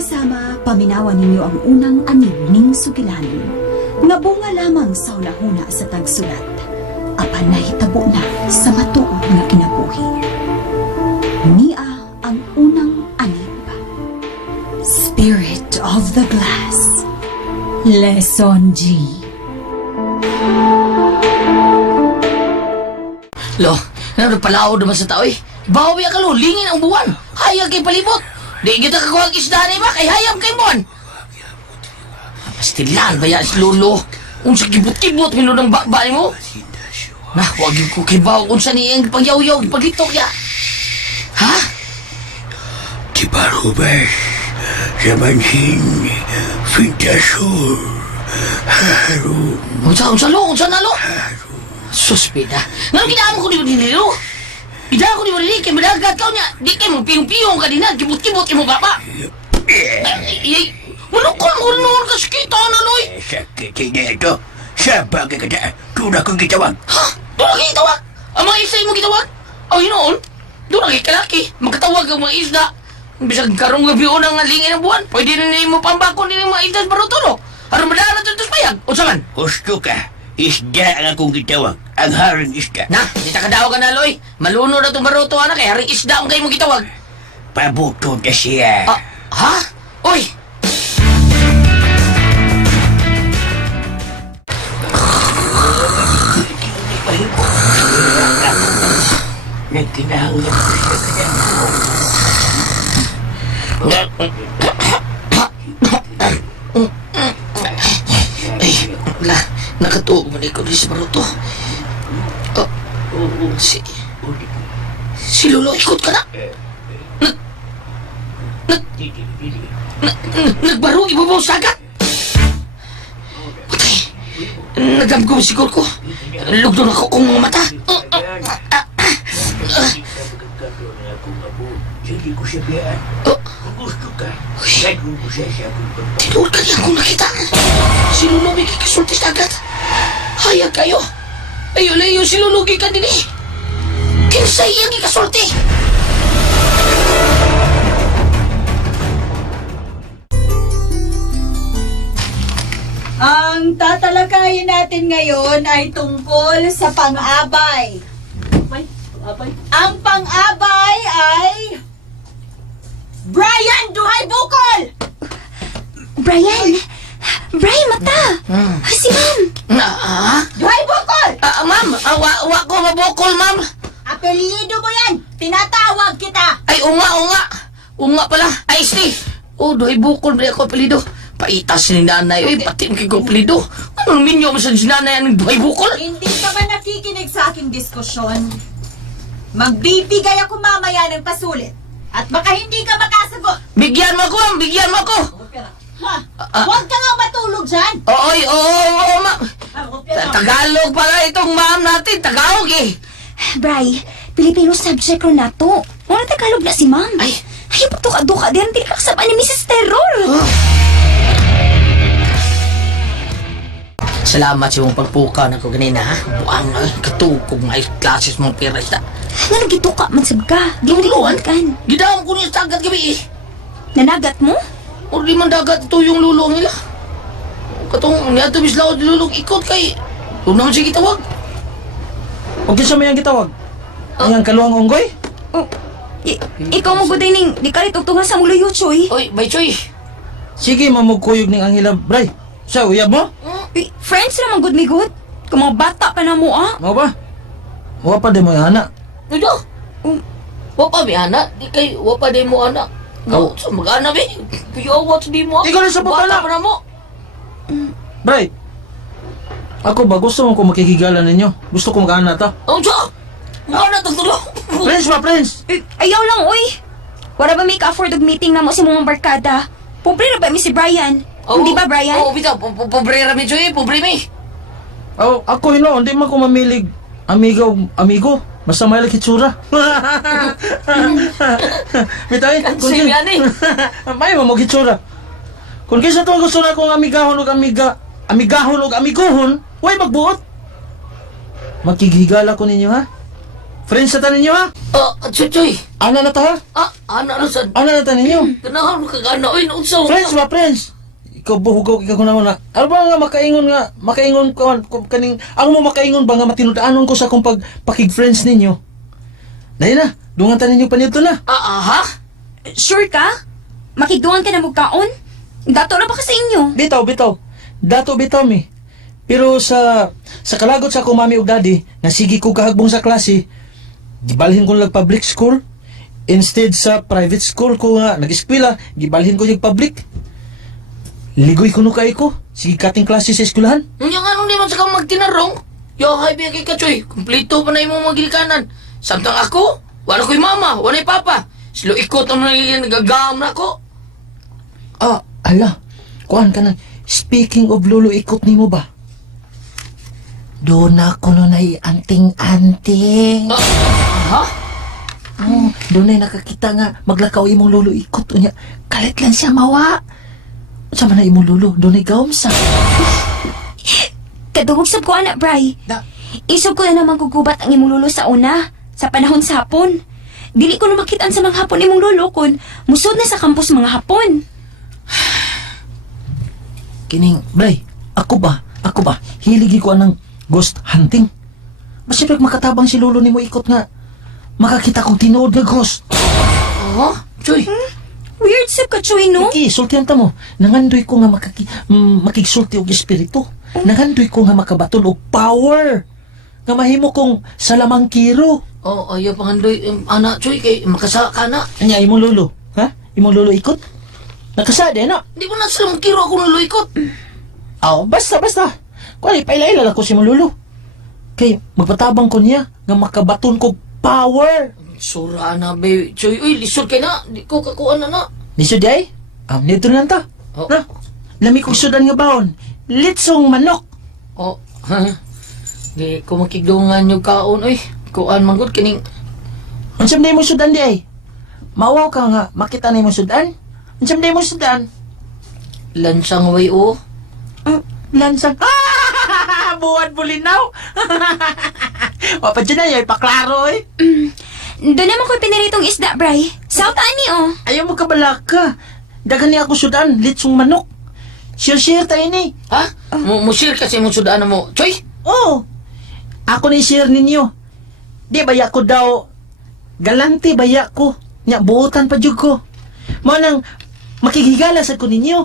kasama, paminawan ninyo ang unang anib ning sugilanon. Nga bunga lamang sa unahuna sa tagsulat. Apan nahitabo na sa matuod nga kinabuhi. Nia ang unang anib. Spirit of the Glass. Lesson G. Lo, nagpalaod naman sa tao eh. Bawi ka lo, lingin ang buwan. Hayag kay palibot. Di kita kakuha kisda ni ba, kay hayam kay buwan. Pastilan ba yan si Lolo? Unsa kibot-kibot, milo ng bakbay mo? Nah, wag yung kukibaw kung saan iyang pagyaw-yaw, paglitok ya. Ha? Kibaru ba? Sa bansing Fintasur. Haru. Unsa na lo? Suspida. Nga kinaan mo ko di ba dinilo? Ida ko di ba dinilo? Kaya madagat ka niya. Di kayo magpiyong-piyong ka din na. Kibot-kibot yung mga baba. Manukol mo rin noon kasi kita na, Loy. Sakit hindi ito. Saba ka kada. Tuna kong gitawag. Ha? Doon na gitawag? Ang mga isda mo gitawag? Ay, noon. Doon na kalaki. Magkatawag ang mga isda. Bisag karong gabi o nang alingin ng buwan. Pwede na mo pambakon din ang mga isda para tulo. Aron madala na ito payag. O saman? Gusto ka. Isda ang akong gitawag. Ang haring isda. Na, di ta kadaw ka na, Loy. Maluno na itong baruto, anak. Kaya haring isda ang kayo mo gitawag. Pabuto na siya. Ah, ha? Uy! Nagkinahanglan ko siya kanya. Ay, wala. Nakatuog mo na ikaw din sa baruto. Oh, si Lolo, ikot ka na. Nagbaro, ibabaw sa agat. Patay. Nagdamgo siguro ko. Lugdon ako kong mga mata. Hindi ko siya biyaan. Kung gusto ka, gagawin ko siya kung pagpapalala. Tinuod ka niya kung nakita. Si Lolo may kikasulti sa agat. Hayag kayo. Layo, si Lolo ka din eh. Kinsay iyang kikasulti. Ang tatalakayin natin ngayon ay tungkol sa pang-abay. Ang pang-abay ay... Brian Duhay Bukol! Brian! Brian, mata! Si Ma'am! Duhay Bukol! Ma'am, wa ko mabukol, ma'am. Apelyido mo yan! Tinatawag kita! Ay, unga. Unga pala. Ay, Steve. Oh, doy bukol ba ako apelido? Paitas ni nanay. Ay, pati mo kiko apelido. Anong minyo mo sa nanay ang doy bukol? Hindi ka ba nakikinig sa aking diskusyon? Magbibigay ako mamaya ng pasulit. At baka hindi ka makasagot. Bigyan mo ako, ma'am. Bigyan mo ako. Ha? Huwag ka nga matulog dyan. Oo, ma'am. Tagalog pala itong ma'am natin. Tagalog eh. Bray, Pilipino subject ro na to. Wala Tagalog na si Ma'am. Ay. Ay, pagtuka-duka din. Hindi ka kasama ni Mrs. Terror. Salamat sa mong pagpukaw na ko ganina, ha? Buang katukog mga klases mong pira isda. Nga nagituka man sab ka. Di mo Luan? kan. Gidawang ko niya sa agad gabi eh. Nanagat mo? O di man dagat ito yung lulong nila. Katong niya ito bislaw di lulong ikot kay. Huwag naman siya kitawag. Huwag sa may ang gitawag. Ang kaluang unggoy? Oh, ikaw mo guday ning di ka ritugtungan sa mulo yuchoy. Oy, bay choy. Sige, mamugkuyog ning Angela, Bray. Siya, uyab mo? Friends naman good me good. Kung mga bata pa na mo ah. Mau ba? Wa pa din mo yung anak. Ito. Wapa mi anak. Di kay wapa din mo anak. No, sa mag-anak eh. Piyawat di mo. Ikaw na sa Bata pagkala. pa na mo. Bray. Ako ba, gusto mo ko makikigalan ninyo? Gusto ko mag-anak ta? Ang siya. Mga tulo. Friends ba, friends? Ayaw lang oy. Wala ba make afford og meeting na mo si mga barkada? Pobre na ba mi si Brian? Hindi ba Brian? Oo, bitaw. Pobre rami choy. Pobre mi. Oh, ako hindi man ko mamilig amigo. Basta may lakitsura. Bitay, Same yan eh. may mo gitsura. Kung kisa to gusto na kong amigahon o amiguhon, way magbuot. Magkigigala ko ninyo ha. Friends na tanin nyo, ha? Choy. Ana na ta, ha? Anak na sad. Ana na tanin nyo. Ganahan mo kagana. Uy, naunsaw. Friends ba, friends? Ikaw buhugaw, ikaw ko naman na. Ano ba nga makaingon ko, kaning, ano mo makaingon ba nga matinudaanon ko sa akong pakig-friends ninyo? Dahil na, dungan tanin nyo pa nito na. Ha? Sure ka? Makidungan ka na magkaon? Dato na ba ka sa inyo? Bitaw. Dato bitaw mi. Pero sa kalagot sa akong mami ug daddy, nga sige ko kahagbong sa klase, gibalhin ko lang public school. Instead sa private school ko nga nag-eskwela, gibalhin ko yung public. Ligoy ko no kay ko. Sige kating klase sa eskwelahan. Yung ano di man sa kang magtinarong? Yo, hay biya kay Kachoy. Kompleto pa na imong mga gilikanan. Samtang ako, wala ko'y mama, wala papa. Silo ikot ang nagagam na ako. Ala, kuhan ka na. Speaking of lolo, ikot ni mo ba? Doon ako no na anting-anting. Ha? Doon ay nakakita nga maglakaw imong lolo ikot unya. Kalit lang siya mawa. Sama na imong lolo, doon ay gaumsa. Kadungog sab ko anak, Bray. Da. Isog ko na naman gugubat ang imong lolo sa una, sa panahon sa hapon. Dili ko na makitaan sa mga hapon imong lolo kun musod na sa campus mga hapon. Kining, Bray, ako ba, hiligi ko anang ghost hunting. Basta makatabang si lolo ni mo ikot nga, makakita kong tinuod nga ghost. Choy. Weird sab ka, Choy, no? Iki, sultihan ta mo, nangandoy ko nga makigsulti og espiritu. Nangandoy ko nga makabaton og power. Nga mahimo kong salamangkiro. Ayaw pangandoy. Anak, Choy, kay makasa ka na. Anya, imong lolo, ha? Imong lolo ikot? Nakasada, no? Di mo na silang kiro ako naluikot. Basta. Kung ipaila-ila lang ko si Malulu. Kay, magpatabang ko niya nga makabaton ko power. Sura na, babe. Choy, uy, lisod kay na. Di ko kakuan na na. Niso day? Nito lang ta. Oh. Na, lami kong sudan nga baon. Litsong manok. Di ko makigdungan yung kaon, uy. Kuan manggod kining. Unsam day mo sudan day? Mawaw ka nga, makita na mo sudan? Unsam day mo sudan? Lansang way, o. Lansang. Buwan bulinaw. Wapa dyan na yun, paklaro eh. Doon naman ko piniritong isda, Bray. South ani, oh. Ayaw mo kabalaka. Dagan niya ako sudan, litsong manok. Share tayo ni. Ha? Musir kasi mong sudaan mo. Choy! Oo. Ako ni share ninyo. Di baya ko daw. Galante baya ko. Nya buutan pa jud ko. Mo nang makikigala sa ko ninyo.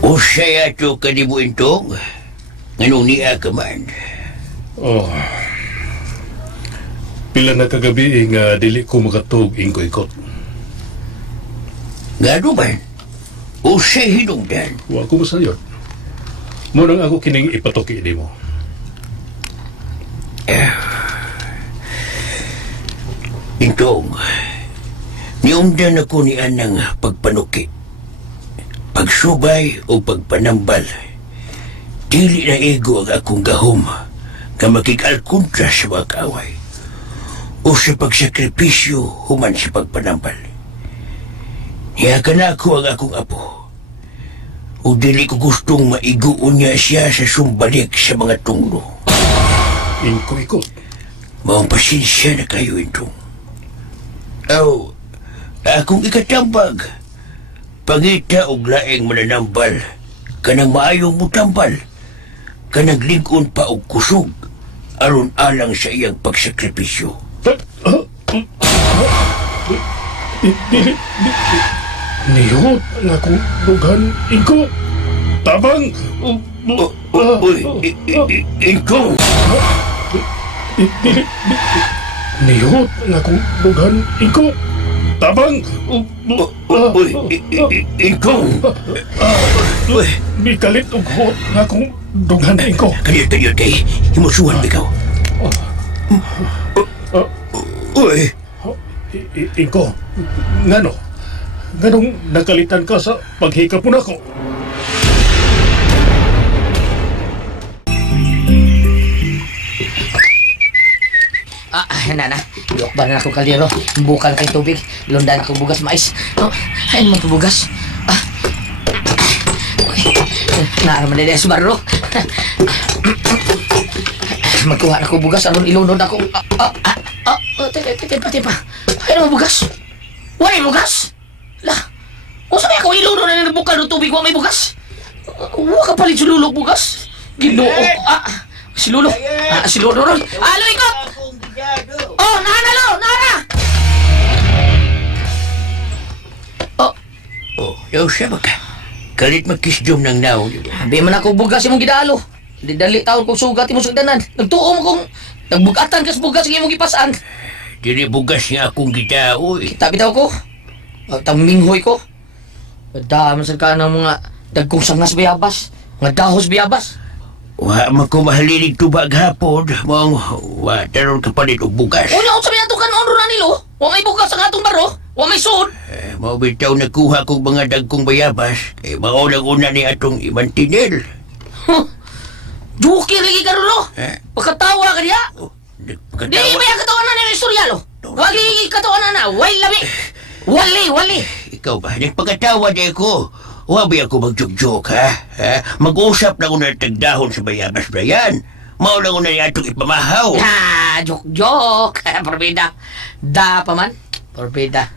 O siya ito kanibo intong. Nganong niya ka man. Pila na kagabi nga dili ko makatog ingko-ikot. Ngano man? O siya hinungdan. Wa ko masayod. Mo nang ako kining ipatoki nimo. Intong, niundan ako ni anang pagpanuki. Pagsubay o pagpanambal. Dili na ego ang akong gahom nga makikalkontra sa mga kaaway o sa pagsakripisyo human sa pagpanambal. Niyakan na ako ang akong apo o dili ko gustong maiguon niya siya sa sumbalik sa mga tunglo. Ingko-ikot. Maong pasensya na kayo, Intong. Akong ikatambag. Pangita og laing mananambal. Kanang maayong mutambal. Kanang lingon pa og kusog. Aron alang sa iyang pagsakripisyo. Nihot nga kong dugan ingko. Tabang! Uy, Intong! Nihot nga kong dugan ingko. Tabang! Uy, Intong! Uy, Mikalit og hot nga kong dugan ingko. kanyo tay. Himusuhan ikaw. Uy, Ingko, ngano? Nganong nakalitan ka sa paghikap mo na ko? Nana. Yok ba na ako kaliro? Bukal kay tubig. Lundan ako bugas mais. Ay naman ko bugas. Okay. Naaraman na sumarro. Magkuha na ko bugas, aron ilunod ako. Tipa. Ay naman bugas. Wala bugas. Lah, o sabi ako ilunod na nabukal ng tubig, wala may bugas. Huwag ka palit si Lulo bugas. Ginoo ko. Si Lulo. Si Lulo ron. Alo, ikot! Oh, nana lo! Nana! Oh, yaw siya baka. Kalit magkisdom ng naon. Di man ako bugas imong gidalo. Di dali taon kong sugat imong sugdanan. Nagtuo mo kong nagbugatan kas bugas ng imong gipasan. Dili bugas nga akong gitao eh. Tabi daw ko. Taminghoy ko. Dami sa ka ng mga dagkong sangas bayabas. Nga dahos bayabas. Wa man ko mahalilig tubag hapon. Mong wa taron kapalit og bugas. Una ko sabi nato kan onro na nilo. Wa may bugas ang atong baro. Wa may suod. Mao bitaw nakuha kong mga dagkong bayabas. Mao una ni atong imantinil. Juki lagi ka rulo. Pagkatawa ka niya. Di Pagkatawa. ba yung katawan na nila istoryalo? Wagi katawan na na. Way labi. Wali. Ikaw ba? Pagkatawa di ko. Wabi ako magjogjog ha? Mag-usap na ko na tagdahon sa bayabas na yan. Mao lang ko na niya itong ipamahaw. Jok. Porbida. Da pa man. Porbida.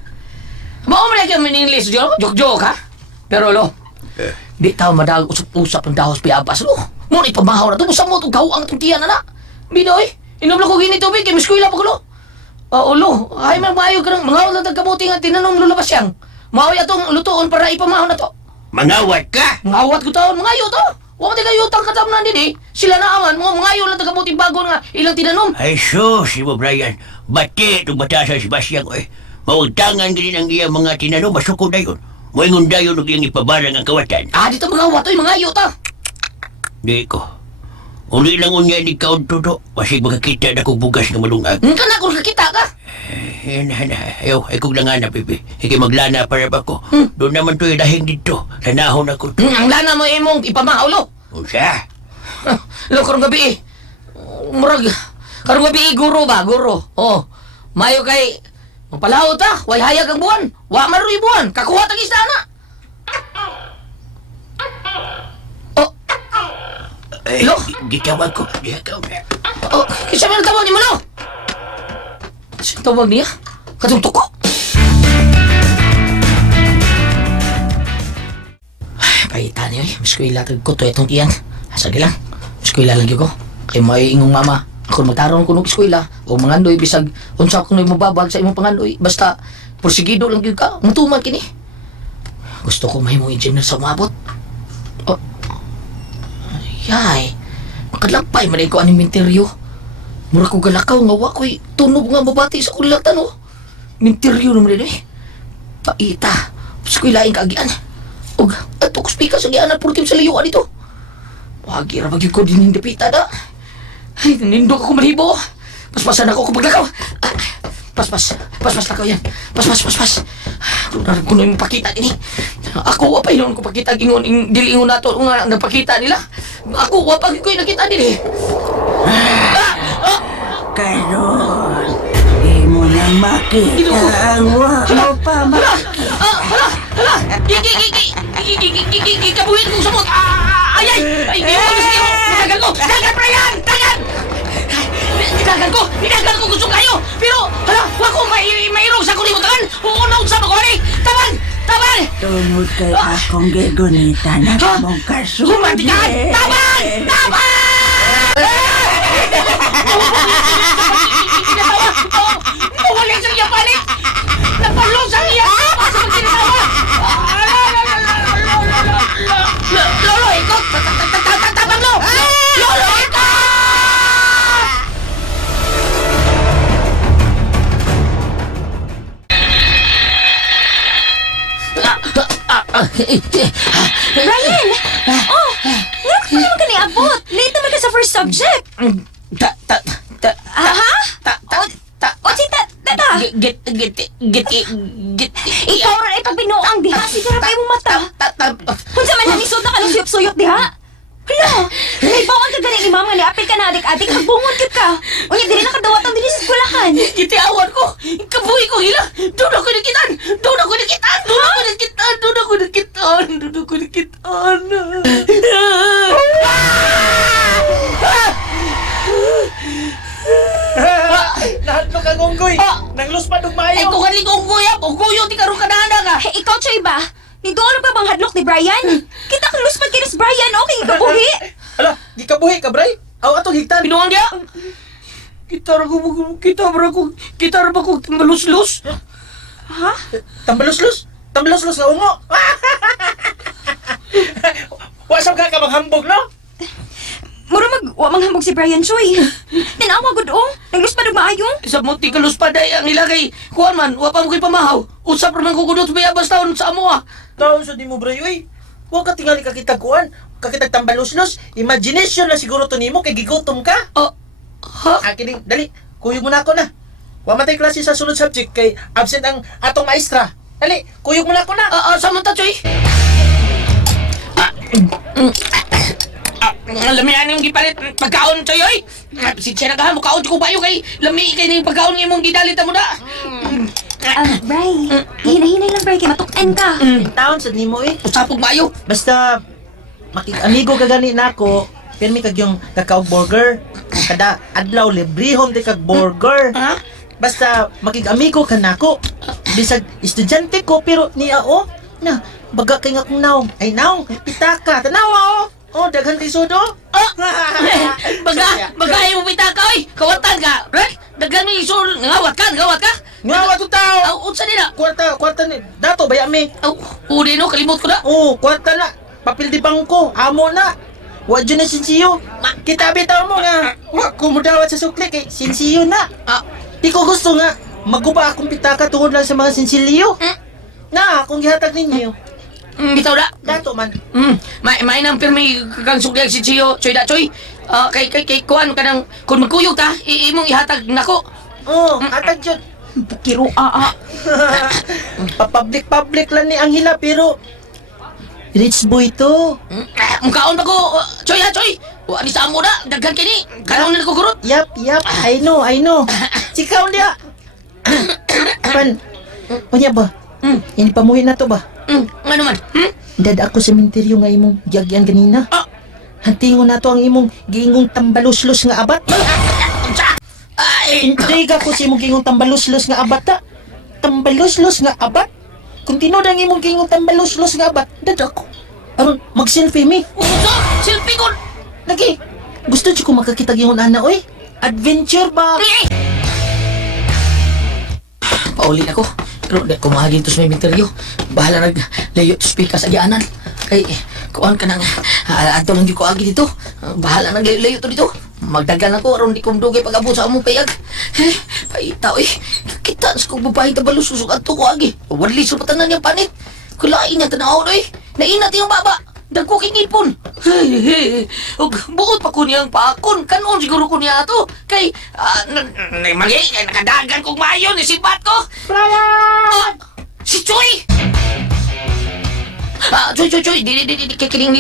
Mao man lagi ang English jok ha? Pero lo, di tao madag usap-usap ng dahos piyabas lo. Mo na ipamahaw na to. Busa mo itong gawang itong tiyan na na. Bidoy, inom lang ko gini tubig. Kaya miskuila pa ko lo. Ulo, ay man maayo ka ng mga ulat kabuti nga tinanong lulabas yang. Mao yatong lutuon para ipamahaw na to. Mangawat ka! Ngawat ko taon, mga iyo to. Huwag ka tayo utang katamnan din eh. Sila na aman, mga iyo lang tagabuting bago nga ilang tinanom. Ay sus, si mo Brian. Bati itong batasan si Bastian ko eh. Maugtangan gini ang iyang mga tinanong. Masukod na yun. Moingon na yun ang iyang ipabarang ang kawatan. Dito mga ngawat to, mga iyo to. Di ko. Uli lang unya ni kaon todo. Wasig makakita na kong bugas na malungag. Ka na kung kakita ka. Ayaw, ay kong langana, pipi. Hiki maglana para ba ko. Doon naman to ilahing dito. Lanahon ako to. Ang lana mo imong ipamahaw lo. Usa? Lo, karong gabi eh. Murag, karong gabi eh, guro ba, guro. Oh, mayo kay, mapalaw ta, way hayag ang buwan. Wa maroy buwan, kakuha tag isda na. Ay, Lo? gitawag ko. Di ikaw na. Kisa mo tawag ni mo lo. Sino tawag niya? Katong tuko. Paita niyo eh. Mas ko ilatag ko to itong iyan. Asagi lang. Mas ko ilalagyo ko. Kay may ingong mama. Ako magtaron ko ng eskwela. O mga andoy bisag. Unsa ko na mababag sa imong pangandoy. Basta porsigido lang yun ka. Matuman kini. Gusto ko mahimong engineer sa umabot. Yay. Makalapay man ko aning minteryo. Mura ko galakaw nga wa ko'y tunog nga mabati sa kulatan oh. Minteryo naman rin eh. Paita. Mas ko'y laing kaagian. Og, ato ko spika sa gianan purtim sa layuan dito. Wagi ra bagi ko din hindi pita da. Ay, nindog ako malibo. Paspasan ako kung paglakaw. Paspas lakaw yan. Pas. Doon ko na yung pakita ini. Ako wapay noon ko pakita gingon dilingon nato nga nagpakita nila. Ako wapag ko yung nakita din eh. Karon, di mo nang makita ang wa mo pa Hala! Kabuhin kong sumot! Ay! Ay! Tinagal ko! Tinagal, Brian! Tinagal ko gusto kayo! Pero, hala! Huwag ko mairong sa kulimutan! Uunaw sa magwari! Taban! tungod kay akong gigunita na mong kasunod. Humantikan! Taban! Mawaling sa iya panik! Napalong sa iya! Asa mo sinatawa? Lolo, ikot! Tabang lo! Lolo, ikot! Brian! Oh! Ngayon ka naman ka niabot. Late naman ka sa first subject. Ikaw rin itong binuang diha. Sigara pa yung mata. Kung sa man nanisod na ka ng suyop-suyop diha. Hala! May bawang ka galing imam nga niapil ka na adik-adik. Nagbungon ka. O niya, dili nakadawat ang dili sa skulahan. Gitiawan ko! Kabuhi ko hila! Doon ako nakitaan! suyo, di karoon ka na ka. Ikaw, Choy ba? Nidolo pa bang hadlok ni Brian? Kita kang luspad kinis Brian, okay, ikabuhi. Ala, di ka buhi ka, Bray? Aw, atong higtan. Pinuang dia. Kita ra ba ko malus-lus? Ha? Tambalos-los na ungo. Wasap ka maghambog, no? Mura wa manghambog si Brian, Choy. Tinawa gud oh. Nagluspad og maayo. Sa mo, di ka luspad ay ang ilagay. Kuhan man, wa pa mo ko'y pamahaw. Usap raman ko kudot may abas taon sa amo Taon sa di mo, Bray, uy. Huwag ka tingali kakitag kuan. Kakitag tambalos-los. Imagination na siguro to nimo kay gigutom ka. Ha? Kining, dali. Kuyog mo na ako na. Wa matay klase sa sunod subject kay absent ang atong maestra. Dali, kuyog mo na ako na. Sa mo ta, Choy? Lami na yung gipalit pagkaon, Choy, oy! Sinsya na ka, mukaon ko bayo kay lami kay na yung pagkaon ng imong gidalit mo na. Bray, hinahinay lang, Bray, kay matuk-en ka. Taon sa nimo eh. Usapog bayo. Basta makik-amigo ka gani nako. Pirmi kag yung kakao burger. Kada adlaw librehon di kag burger. Ha? Basta makik-amigo ka nako. Bisag estudyante ko pero niya oh. Na, baga kay nga kong naong. Ay naong, pitaka. Tanawa oh. Oh, daghan kay sudo. Bagay mo pita ka, oy! Kawatan ka, right? Dagan mo isul, ngawat ka. Nga to tao. Unsa nila? Kwarta ni. Dato baya mi. Udi no, kalimot ko na. Oh, kwarta na. Papel di bangko. Amo na. Wa dyan na sinsiyo. Kita bitaw mo nga. Wa ko mudawat sa sukli kay sinsiyo na. Di ko gusto nga. Maguba akong pitaka tungod lang sa mga sinsilyo. Na, kung gihatag ninyo. Bitaw na. Dato man. May nang pirmi kang sugyag si Chiyo, Choy da, Choy. Kay kuan ka nang, kung magkuyog ta, imong ihatag nako. Oh, hatag yun. Bukiro, Public lang ni ang hila pero rich boy to. Mungkaon pa ko, Choy ha, Choy. Wa ni sa amo na, daghan kini. Karon na ko gurot. Yap. I know. Sikaw dia. Pan, kunya ba? Ini pamuhi na to ba? Ano man? Dad ako sa sementeryo nga imong giagyan kanina. Hantingon na to ang imong giingong tambaluslos nga abat. Intriga ko si imong giingong tambaluslos nga abat ta. Tambaluslos nga abat? Kung tinod ang imong giingong tambaluslos nga abat, dad ako. Aron mag-selfie mi. Uso, selfie ko. Lagi, gusto ko makakita gingon ana oy. Adventure ba? Pauli ako. Pero di ko mahagin to sa may interview. Bahala naglayo to speak ka sa gianan. Kay, kuhan ka nang, ato lang di ko agi dito. Bahala naglayo to dito. Magdagan ako, aron di kong dugay pag-abot sa among payag. Paita, oy. Kita sa kong babae tabalus susuk ato ko agi. Wadli sulpatan na niyang panit. Kulain niya tanaw, oy. Nainat yung baba. Dagko king ipon. Ug buot pa ko niyang paakon. Kanon siguro ko niya ato. Kay, nakadagan kong mayo ni sipat ko. Brian! Si Choy! Choy, di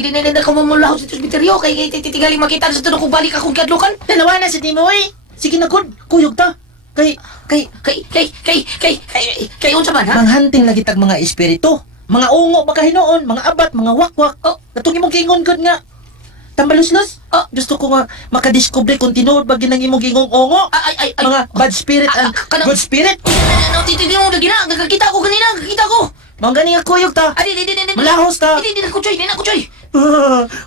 na ko mamulaw sa tesbiteryo. Kay titigali makita sa tanong kung balik akong kadlukan. Dalawa na sa timo oy. Sige na kod, kuyog ta. Kay, unsa man, ha? manghunting lagi tag mga espiritu. Mga ungo baka hinoon, mga abat, mga wakwak. Katong imong gingon gud nga. Tambaluslos? Gusto ko nga makadiskubre kung tinuod ba ginang imong gingong ungo. Ay. Mga bad spirit and good spirit. Titignan mo lagi na. Kakita ko kanina. Kakita ko. Mga gani nga kuyog ta. Di. Malahos ta. Di na ko, Choy.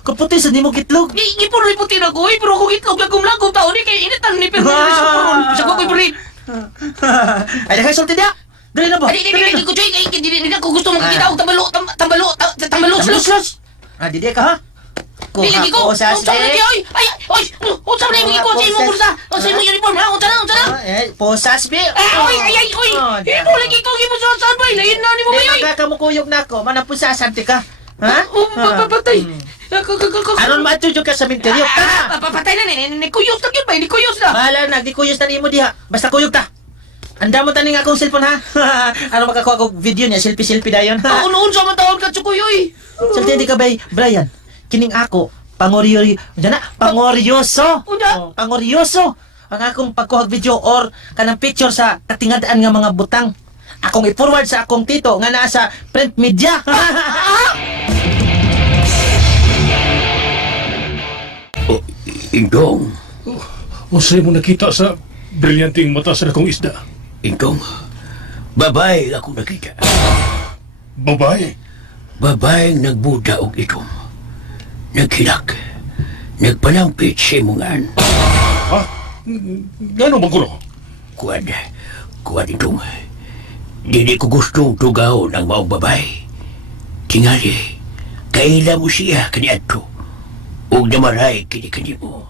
Kaputi sa nimo gitlog. Ipuloy puti na ko. Pero ako itlog lagom tao. Di kay initan ni pero sa puron. Sa ko ko'y burit. Ay, nakay sulti dia. Dali na ba? Di ko, Choy. Di na ko gusto makakita ko. Tambalo. Tambaluslos. Didi ka ha? Di ko. Unsa na di, oy. Oy. Unsa na yung ikuha sa imong bulsa. Sa imong uniform, ha? Unsa na. Posas, bi. Oy. Ito lagi ko gibusasan ba? Lain na ni mo ba, oy. Magkakamukuyog na ako. Manapusasan ti ka. Ha? Papatay. Aron matudyo ka sa minteryo ka. Papatay na ni kuyos na yun ba? Ni kuyos na. Bahala na, di kuyos na nimo diha. Basta kuyog ta. Anda mo tani nga akong cellphone ha. Ano makakuha ko video niya, selfie dayon. Noon sa matawag ka Chukuyoy. Sulti di ka bay, Brian. Kining ako, pangoryoso. Pangoryoso. Ang akong pagkuhag video or kanang picture sa katingadaan nga mga butang. Akong i-forward sa akong tito nga nasa print media. Ingdong, Usay mo nakita sa brilyanteng mata sa akong isda. Ingdong, Babae ako nakita. Babae? Babaeng nagbuda og itom. Naghinak. Nagpalampit sa imungan. Ha? Ngano ba kuno? Kuwan itong. Dili ko gustong tugaw ng maong babae. Tingali, kaila mo siya kaniadto. Ug namaray kini mo.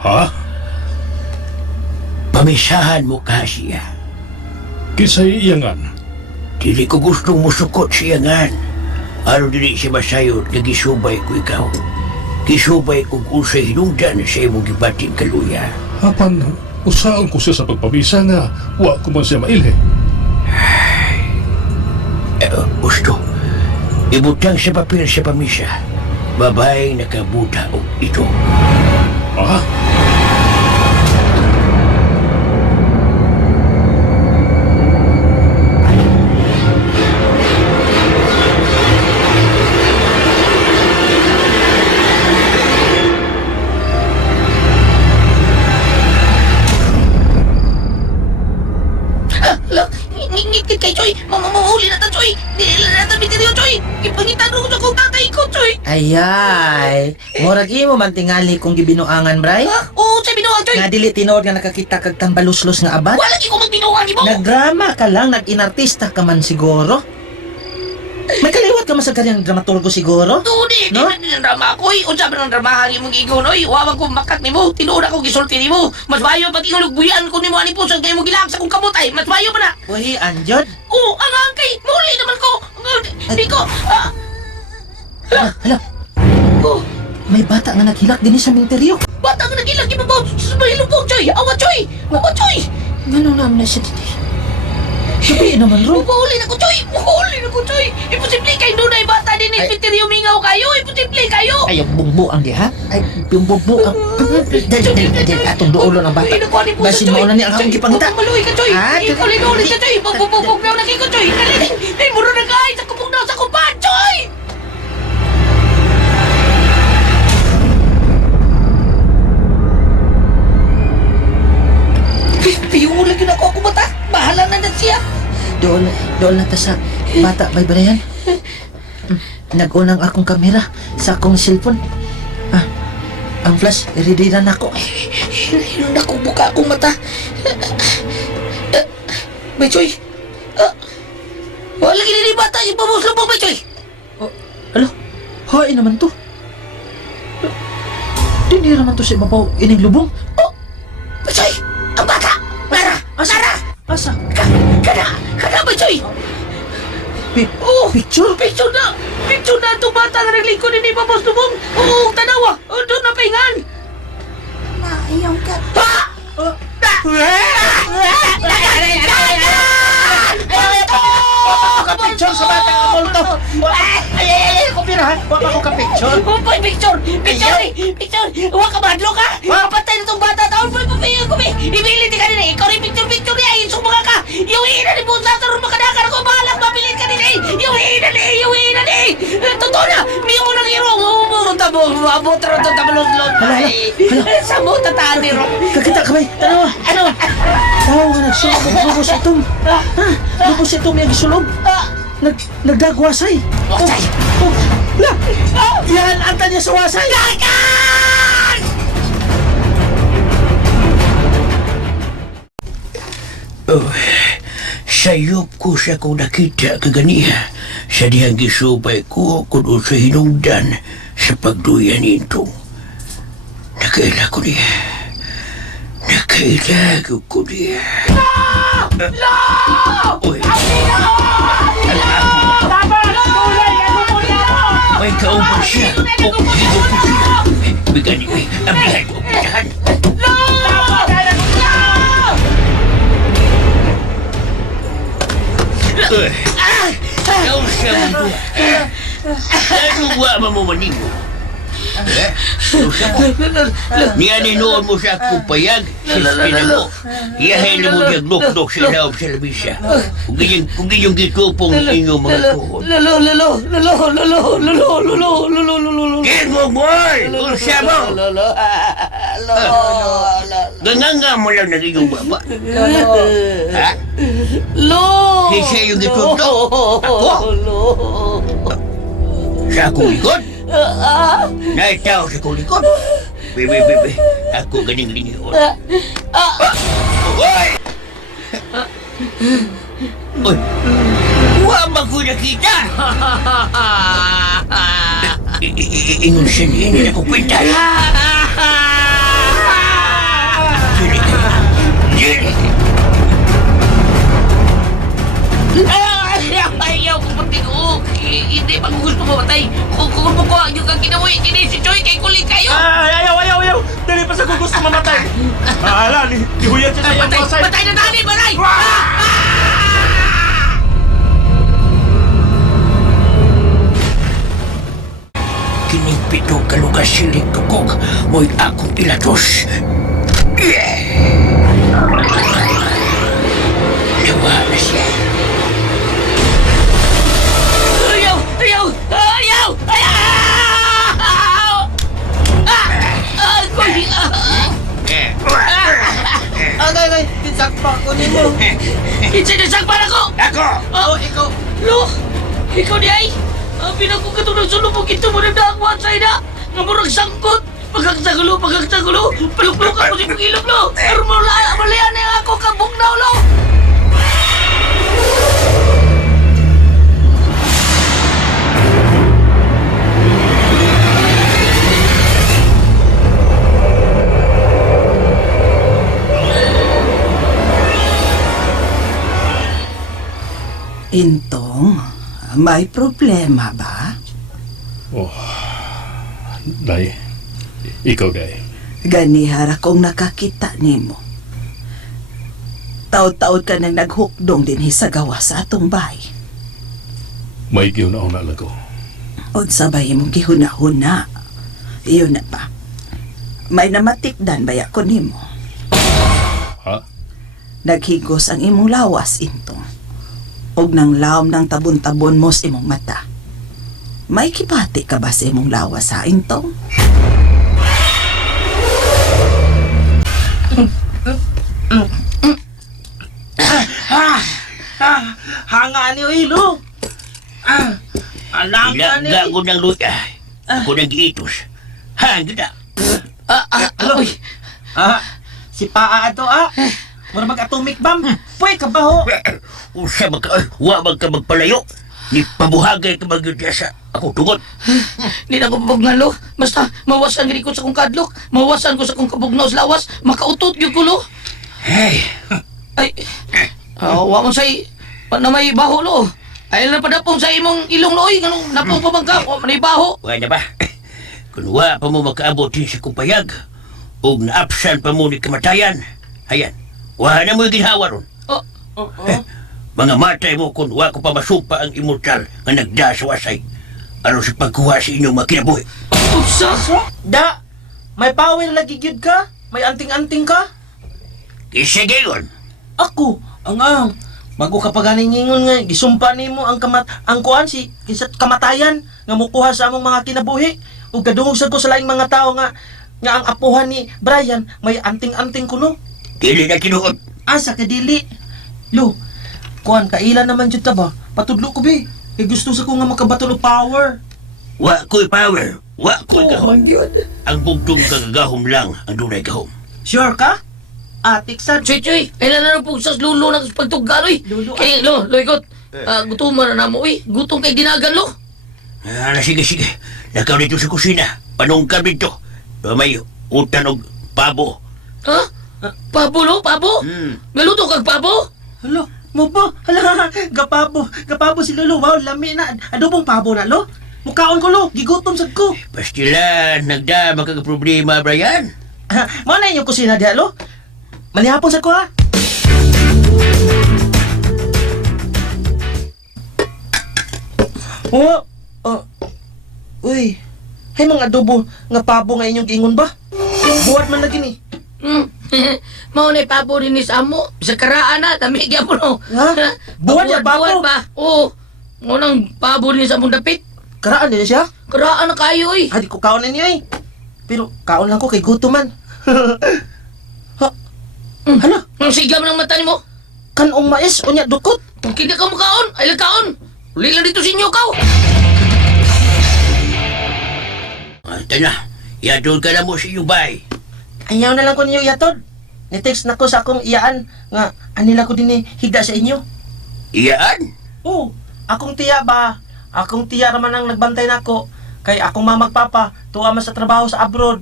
Ha? Pamisahan mo ka siya. Kisay iyangan? Dili ko gustong musukot siya ngan. Ano dili siya masayod nga gisubay ko ikaw. Gisubay ko kung sa hinungdan sa imong gibating kaluya. Hapan, usaan ko siya sa pagpabisa nga wa ko man siya mailhe. Gusto. Ibutang sa papel sa pamisa. Babaeng nakabuta o ito. Ha? Ngingit kay Choy. Mamahuli na ta, Choy. Dili na ta bitiryo, Choy. Ipangitan ko sa kong tatay ko, Choy. Ayay, murag imo man tingali kung gibinuangan, Bray. Ha? Oo, sa binuang, Choy. Nga dili tinuod nga nakakita kag tambaluslos nga abad. Wala ko magbinuang, mo. Nagdrama ka lang, nag-inartista ka man siguro. May kaliwat ka man sa karyang dramaturgo siguro. Tuni, No? di na drama ko, eh. Unsa ba ng dramahan imong gigon, oy. Wawang ko makat nimo. Tinuod ako gisulti nimo. Mas bayo pati ngulog buyan ko nimo ani pusag kay mo gilag sa kong kamot ay. Mas bayo pa na. Uy, Anjod. Oo, ang angkay. Muli naman ko. Di ko. Hala, Oh, may bata nga naghilak din sa minteryo. bata nga nagilag ibabaw sa mahilupong, Choy. Awa, Choy. Awa, Choy. Ganun naman na siya dito. Sabihin naman, Ro. Muhuli na ko, Choy. Muhuli na ko, Choy. Imposible kayo doon ay bata din. Imposible mingaw kayo. Imposible kayo. Ay, bumbu ang diha. Ay, bumbu ang... Dali, atong duolo ng bata. Basin mo na niya ang akong gipangita. Maluhi ka, Choy. Ah, Ikaw-linulit ka, Choy. Bububog na lagi ko, Choy. Dali. Ay, muro na kain sa kupong daw sa kumpaan, Choy. Piyong lagi na ako mata. Bahala na siya. Doon na ta sa bata, bay Brian. Nag-unang akong kamera sa akong cellphone. Ah, ang flash, ready na ako. Hinun ako buka akong mata. Bechoy. Wala lagi na ni bata. Ipamuslo po, Bechoy. Alo, hain naman to. Hindi naman to sa ibabaw ining lubong. Bechoy! Ang bata! Nara! Nara! Asa? Kana, Bechoy! Picture? Picture na! Picture na itong bata nga nagliko ni Papa Stubong! Oo, tanawa! Doon na pahingan! Ayaw ka. Ha! Picture sa bata ang multo. Ay, kopirahan. Wala ko ka-picture. Upoy, picture! Picture! Picture! Huwag ka madlo ka! Mapatay na itong bata taon! Papapayag ko, Ibiliti ka nila! Ikaw rin picture niya! Insumba ka! Yung ina ni Bunsa! Tarun makadakar ko! Bahalang mabilit ka nila! Yung ina ni! Totoo na! May mo nang irong! Umunta mo! Abot rin itong tabalot-lot! Sa mo tatani ro! Kakita ka ba? Tanawa. Ano? Tao nga nagsulog. Lubos itong. Ha? Lubos itong yung gisulog. Nagdagwasay. Wasay! Yan, anta niya sa wasay. Sayop ko sa kung nakita kaganiha sa dihang gisubay ko kuno sa hinungdan sa pagduyan nito. Nakaila ko niya. Nakailago ko niya. Uy. May kauban siya. O, higo ko siya. Bigani ko. Abihan ko. Abihan. Kau siya mo. Ano ba mo manigo? Niyaninoon mo sa akong payag sa spina mo. Iyahin mo diyag lok-lok sa laob sa labisya. Kung inyong gitupong inyong mga tuhod. Kaya mo, boy! Ulsa mo! Ganganga mo lang ng iyong baba. Ha? Lo! Kisya yung gitundo. Ako? Sa akong likod? Naitaw sa akong likod? Bebe. Ako ganing lingon. Oy! Oy! Huwag ko nakita! Ingon siya niya, hindi na ko pintas. Ayaw ko patigok. Hindi pa gusto mamatay. Kung mo ko ang yung ginawa, hindi si Choy kay kulit kayo. Ayaw! Dali pa sa kung gusto mamatay. Ihuyat siya sa pagpasay. Patay na tani, balay! Kining pito kalugas siling tukog mo'y akong ilatos. Nawa na siya. Ayaw! Agay, tinsakpa ko nimo. Isinasakpan ako! Ako! Ikaw. Lo! Ikaw di ay! Pinagkong katulong sulubog ito mo ng daangwan sa ina! Nga murag sangkot! Pagkaksagulo! Paluk-paluk ako si pag-ilog, lo! Pero malayan na ako kabog daw, lo! Intong, may problema ba? Day. Ikaw, Day. Ganihara kong nakakita nimo. Taod-taod ka nang naghukdong din sa gawa sa atong bahay. May gihuna na lago. O sabay mong gihuna-huna. Iyon na pa. May namatikdan ba ko nimo? Ha? Naghigos ang imong lawas, Intong. Og nang lawom ng tabon-tabon mo sa imong mata. May kipati ka ba sa imong lawas, ha, Intong? Hanga niyo ilo. Alam ka ni. Gago ng luya. Ako ng giitos. Hanggang na. Aloy! Si Paa ato Mura mag-atomic bomb. Puy ka ba ho? Usa wabag ka magpalayo. Ni pabuhagay ka magyudya sa ako tungod. Hindi na ko pagnalo. Basta mawasan gini ko sa kong kadlok. Mawasan ko sa kong kabugnaw sa lawas. Makautot yung kulo. Hey, Ay, wa mo say, na may baho lo. Ay na padapong sa imong ilong looy. Ganun, napong pabangka. Wa man baho. wala na ba? Kung wa pa mo makaabot din sa kupayag, o naapsan pa mo ni kamatayan, ayan, wala na mo yung ginhawa ron. Mga matay mo kung wa ko pa masupa ang immortal nga nagda sa wasay. Ano sa pagkuha sa inyong mga kinabuhi? Upsa! Da, may power lagi gyud ka? May anting-anting ka? Isa gayon. Ako, ang bago ka pa ganingingon nga, gisumpa nimo ang kuan si kamatayan nga mukuha sa among mga kinabuhi. Ug kadungog sad ko sa laing mga tao nga ang apuhan ni Brian may anting-anting kuno. Dili na tinuod. Asa ka dili? Lo, kuan kaila naman jud ta ba? Patudlo ko bi. Kay gusto sa ko nga makabatol og power. Wa ko'y power. Wa ko'y gahom. yun. Ang bugtong kagagahom lang ang dunay gahom. Sure ka? Atik sad. Choy, kailan na po sa lulo na pagtuggan, uy. Lulo, Kaya, lo, ikot. Gutom na mo, uy. Gutom kay dinagan, lo. Sige. Nakaw dito sa kusina. Panungkar dito. May utan og pabo. Ha? Pabo, lo? Pabo? Galuto kag pabo? Hala, mo ba? Hala, gapabo si Lolo. Wow, lami na. Adobong pabo na, lo. Mukaon ko, lo. Gigutom sad ko. Pastilan, nagda magkakaproblema, Brian. Mo na inyong kusina diha, lo. Malihapon sad ko, ha. Uy. Hay mga adobo nga pabo nga inyong giingon ba? Buhat man lagi ni. Mao na pabo rin ni Samo. Sa karaan na, dami kaya po, no. Ha? Buwan niya, pabo? Buwan ba? Oo. Ngunang pabo rin sa mong dapit. Karaan din siya? Karaan na kayo, uy. Di ko kaon ninyo eh. Pero kaon lang ko kay gutom man. Ha? Hala, Ang sigam ng mata ni mo. kanong mais unya dukot. Kung hindi ka makaon, ay lagkaon. Uli lang dito sa inyo, kaw. Ito na, yadol ka na mo sa iyo, bay. Ayaw na lang ko ninyo yatod. Ni-text na ko sa akong iyaan nga anila ko din higda sa inyo. Iyaan? Oo, akong tiya ba? Akong tiya raman ang nagbantay nako. Kay akong mamagpapa, tuwa man sa trabaho sa abroad.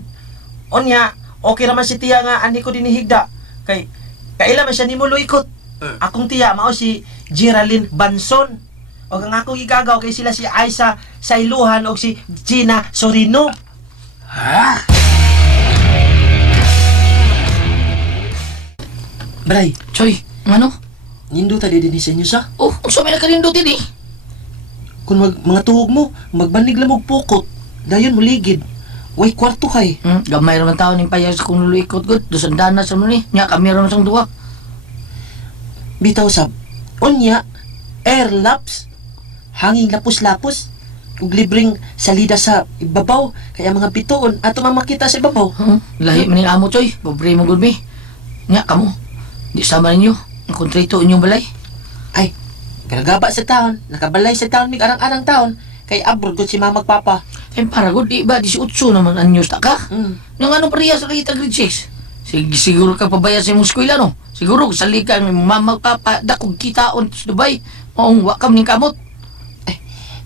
Onya, okay raman si tiya nga ani ko din higda. Kay kaila man siya ni mulo ikot. Akong tiya mao si Geraldine Banson. O ang akong igagaw kay sila si Aiza Sailuhan o si Gina Sorino. Ha? Bray, Choy, ano? nindo ta din sa inyo sa. Oh, so may nakalindutin eh. Kung mga tuhog mo, magbanig lang mo pukot. Dayon mo ligid. Way kwarto kay. Gamay raman tao ning payag sa kung luluikot good. Doon dana sa mga ni. Nya kami raman sang duwa. Bitaw sab. Onya, air laps. Hanging lapos-lapos. Ug libreng salida sa ibabaw. Kaya mga bituon ato mamakita sa ibabaw. Lahi man ning amo, Choy. Pobre mo good me. Nya kamo. Di sama ninyo. Ang kontrito inyong balay. Ay, gagaba sa taon. Nakabalay sa taon mig arang-arang taon. Kay abroad ko si mamag papa. Eh, para good, di ba? 18 naman anyos ta ka? Nang anong pariya sa kita grade 6? Siguro ka pabaya sa imong eskwela, no? Siguro, sali ka ng mama, papa, dakong kitaon sa Dubai. Maong wakam ning kamot.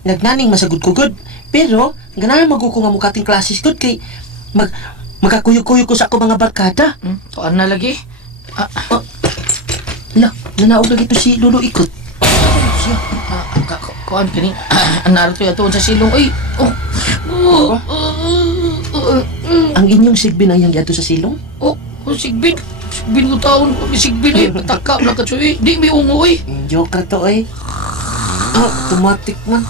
Nagnaning masagod ko good. Pero, ganahan maguko nga mukating klases good kay magkakuyo-kuyo ko sa ako mga barkada. Tuan na lagi. La, nanaog lagi to si Lolo Ikot. Kuan kini. Narito yato sa silong. Ay, Ang inyong sigbin ang yang giato sa silong? sigbin. Sigbin ko taon. Sigbin eh. Pataka na ka, Choy. Di may ungoy. Joke ka to eh. Automatic man.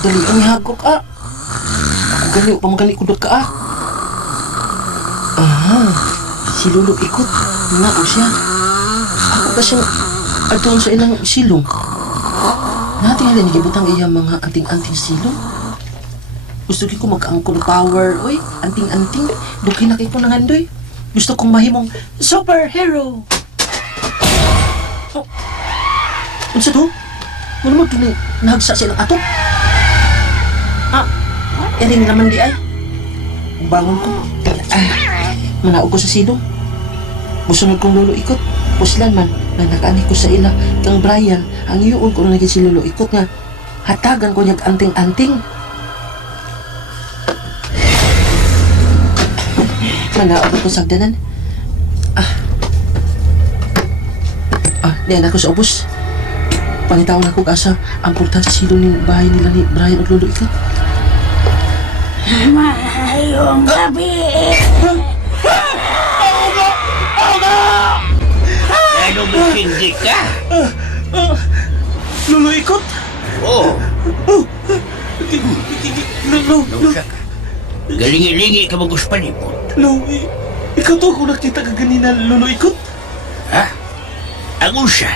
Dali ang ihagok Ako gali, pamagali ko ka si Lolo Ikot. Nako siya. Ako kasi adun sa ilang silong. Natin nga din gibutang iya mga anting-anting silong. Gusto ko mag-angkol power. Oy, anting-anting. Duki na kayo ko nangandoy. Gusto kong mahimong superhero. Ano sa to? Ano mo doon nahagsa silang ato? Ering naman di ay. Bangon ko. Manaog ko sa silong. Musunod kong Lolo Ikot. Puslan man, na nakaani ko sa ila. Kang Brian, ang iuon ko na naging si Lolo Ikot nga. Hatagan ko niyag anting-anting. Manaog ko sa agdanan. Diyan ako sa ubos. Pangitawon ako kasa ang portan sa silong ng bahay nila ni Brian at Lolo Ikot. Mayong gabi. Ano mo hindi ka? Lolo Ikot? Oo. Lolo, Nausa ka. Galingi-lingi ka mag-uspanipot. ikaw to ako nakita ka ganina, Lolo Ikot? Ha? Ang usa?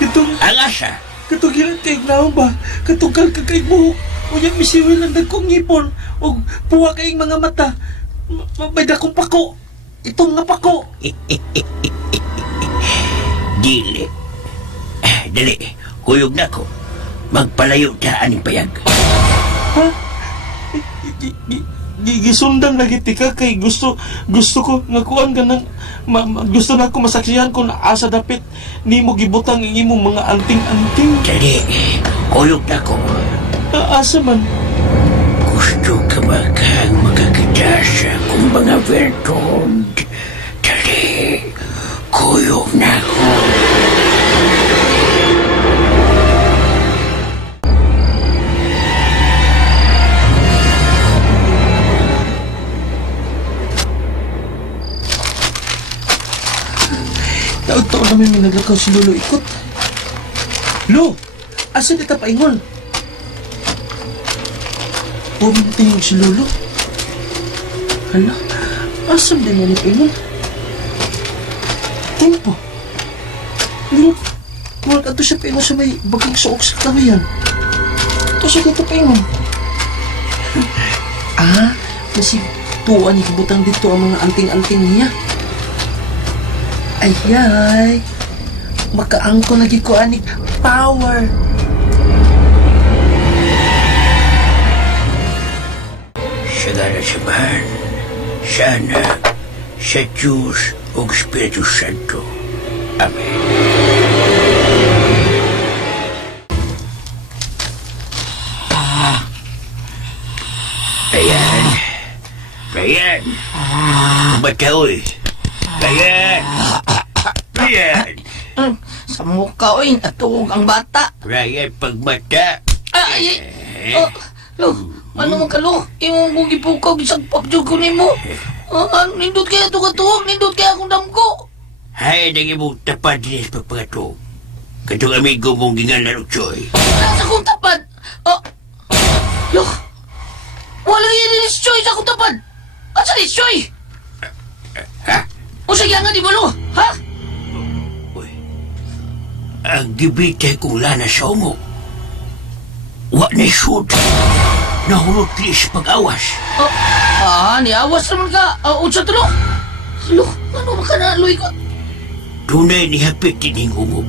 Kitong, Ang asa? kitong ilang kay naon ba? Katugal ka kay buhok. O yung misiwil ang dagkong ngipon. O puwa kayong mga mata. May dakong pako. Itong nga pako. Dili. Dali, kuyog na ko. Magpalayo ta aning payag. Ha? Gisundan lagi tika kay gusto ko ngakuan ka ng gusto na ko masaksihan ko na asa dapit nimo gibutang ang imong mga anting-anting. Dali, kuyog na ko. Asa man? Gusto ka ba kang makakita sa akong mga vertod? Dali, kuyog na ko. Taon-taon namin may naglakaw si Lolo Ikot. Lo! Asa dita paingon? Pumunting si Lolo. Hala, asam din yan paingon? Tempo. Lo, wala ka to siya paingon sa may bagang suok sa kawayan. Ito siya dito paingon. Masig tuwan niya kabutang dito ang mga anting-anting niya. Ayay! makaangko lagi ko anik power. Sagana samahan, sana, sa Diyos o Espiritu Santo. Amen. Ayan. Ayan. Kumataoy. Ayan. Ayan. Sa mukha, oy, natuog ang bata. Ryan, pagmata. Ay, lo, ano man ka, lo? Imong bugi pukaw, bisag papjog ko nimo. Ano, nindot kaya ito katuwag, nindot kaya akong damko. Hay, nang imong tapad din sa pagpagato. Katong amigo mong gingalan o Choy. Nasa kong tapad. Lo, wala yan ni Choy sa akong tapad. At sa ni Choy? Ha? O sige nga, di ba, lo? Ha? Uy, ang gibitay kong lana sa umo. Wa na shoot. Nahulot di sa pag-awas. Niawas naman ka. Unsa to, lo? Lo, ano ba ka na, Loy ka? Tunay ni hapit dining umo.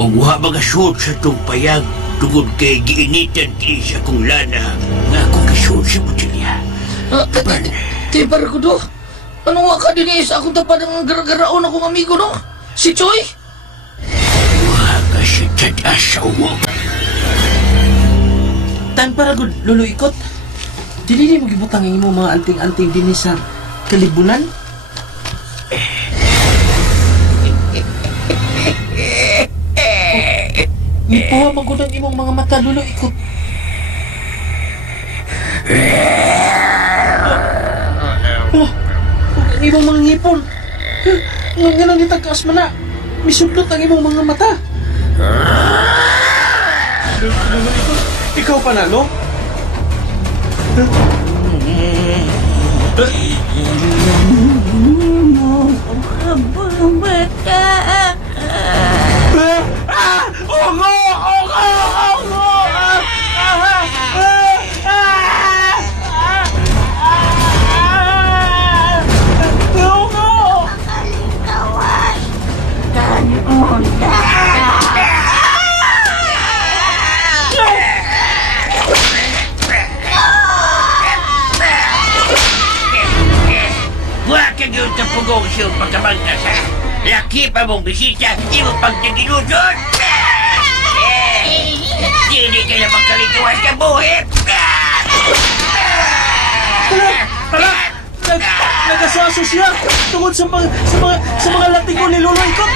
O wa mga shoot sa tong payag tungod kay giinitan kini sa kong lana nga akong kasuot sa butilya. Tipar ko do. Ano nga ka din sa akong tapad ng gara-garaon akong amigo, no? Si Choy? Wa ka siya tadas sa umo. Tan para gud lolo ikot. Dili mo gibutang ang imong mga anting-anting dinhi sa kalibunan. Ipawa magud ang imong mga mata lolo ikot. Ang imong mga ngipon. Nga nang gitagkas man na. Misudlot ang imong mga mata. Lolo ikot, ikaw panalo? Wa ka yun sa pugong siya pagkamangka sa laki pa mong bisita, di mo pagdagilusod. Dili ka na magkalituan sa buhit. Nagasaso siya tungod sa mga latigo ni Lolo Ikot.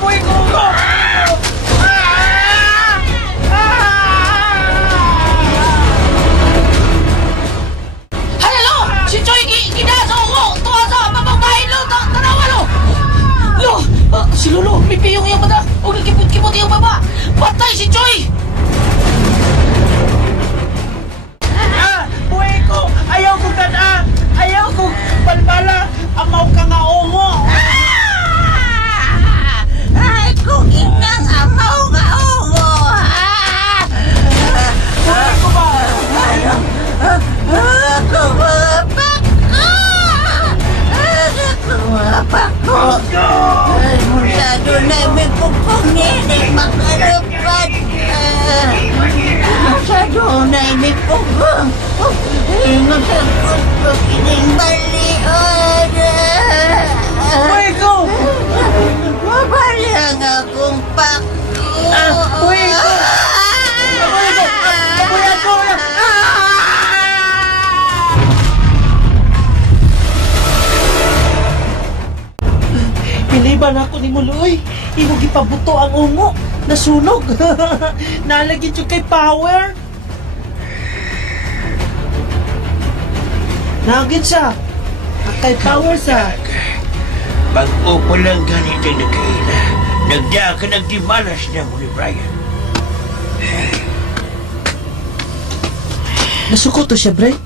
Puwiko! Halalo! Si Choy kinasa ako! Tuwa sa papagbahin lo! Tanawa lo! Lo! Si Lolo! May piyong iyong mata! O nagkipot-kipot iyong baba! Patay si Choy! Puwiko! Ayaw ko kana! Ayaw ko balbala! Amaw ka nga ongo! Ay, kung inang amaw nga ugo, Puwiko ba? Ako mapako! Ay, masyado na may pupungin ay makalapad. Masyado na may pupung. Ay, masakot ko kining baliod. Puwiko! Mabalang akong pako. Puwiko! Puwiko! Piliban ako ni Muloy. Imo gipabuto ang ungo. Nasunog. Nalagit yung kay Power. Nagit siya. Kay Power sa. Pag-upo lang ganit ang nagkaila. Nagda ka nagdimalas na mo ni Brian. Nasuko to siya, Bray.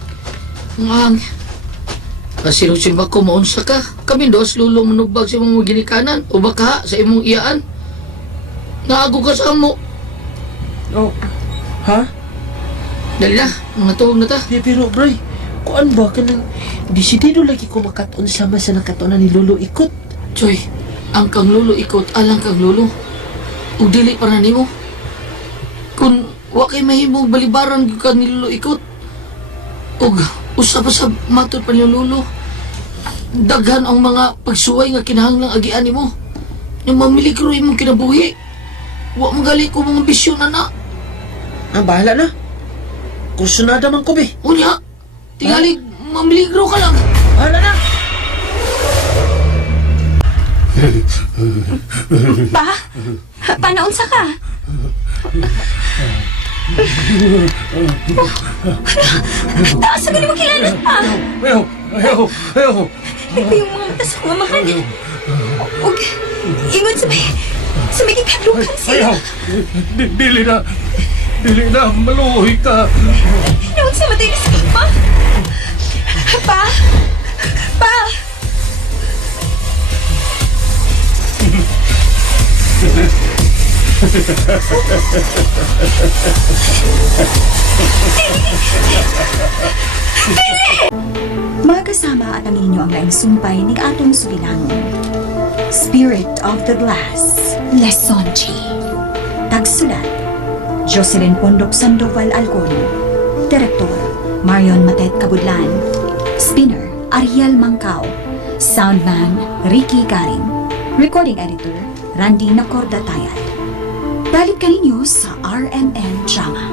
Kasilog-silba ko maunsa ka. Kami dos lulo manugbag sa imong ginikanan o baka sa imong iyaan. Naago ka sa amo. Oh, ha? Dali na, mga tuwag na ta. Pero, bray, kuan ba ka nang desidido lagi ko makatuon sama sa nakatuonan ni Lolo Ikot? Choy, ang kang lulo ikot, alang kang lulo. O dili pa na nimo. Kung wa kay mahimong balibaran ka ni lulo ikot. Og usa pa sa matod pa ni lulo. Daghan ang mga pagsuway nga kinahanglang agian nimo. Yung mamiligro imong kinabuhi. Wa magali ko mga bisyon na. Bahala na. Kursunada man ko, be. Unya, tingali mamiligro ka lang. Bahala na. Pa? Panaunsa ka? Taas sa ganun mo kilalas pa. Ayaw. Yung mga mata sa mga makan. Huwag, ingon sa may kikadlukan siya. Ayaw! Dili na, maluhi ka! Naon sa matay ni Sigma? Pa? Pa? Mga kasama at ang inyo ang laing sumpay ni atong sugilangon. Spirit of the Glass, Lesson G. Tagsulat, Jocelyn Pondok Sandoval Alcon. Direktor, Marion Matet Kabudlan. Spinner, Ariel Mangkao. Soundman, Ricky Karing. Recording Editor, Randy Nacorda Tayad. Balik ka ninyo sa RMN Drama.